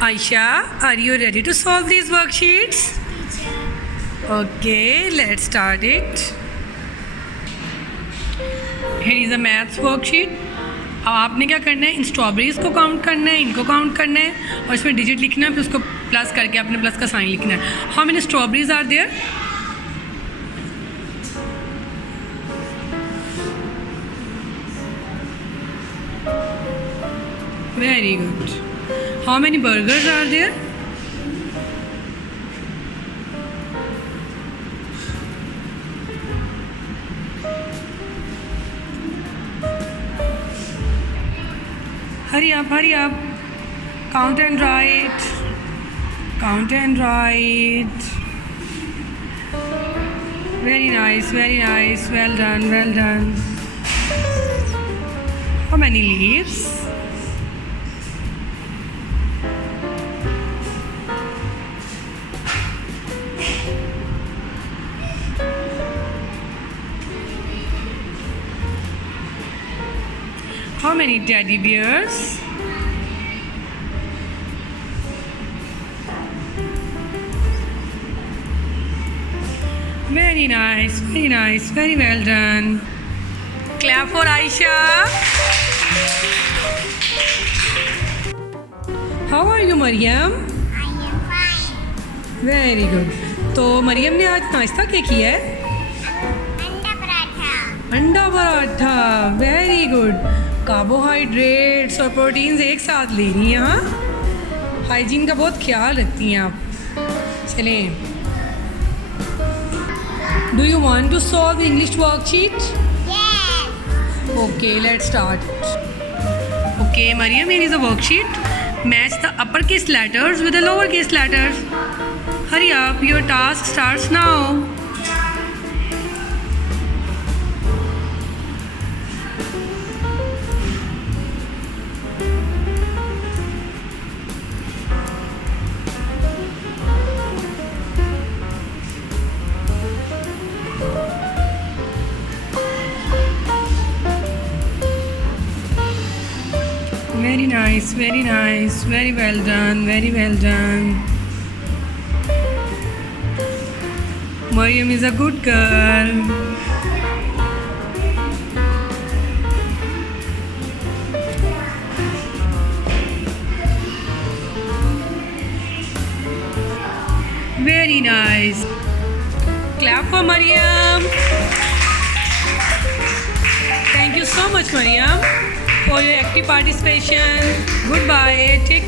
Aisha, are you ready to solve these worksheets? Okay, let's start it. Here is a maths worksheet. अब आपने क्या करना है, इन strawberries को काउंट करना है, इनको काउंट करना है और इसमें डिजिट लिखना है, फिर उसको प्लस करके आपने प्लस का साइन लिखना है. How many strawberries are there? Very good. How many burgers are there? Hurry up, hurry up. Count and write. Count and write. Very nice, very nice. Well done, well done. How many leaves? How many teddy bears? Very nice, very nice, very well done. Clap for Aisha. How are you, Mariam? I am fine. Very good. तो मरियम ने आज नाश्ता क्या किया है? अंडा पराठा. अंडा paratha. Very good. Carbohydrates और प्रोटीन्स एक साथ ले रही हैं. हाँ, हाइजीन का बहुत ख्याल रखती हैं आप. चलें. Do you want to solve English worksheet? Yes. Okay, let's start. Okay, Mariam, here is a worksheet. Match the uppercase letters with the lowercase letters. Hurry up, your task starts now. Very nice, very nice, very well done, very well done. Mariam is a good girl. Very nice. Clap for Mariam. Thank you so much, Mariam, for your active participation. Goodbye. Take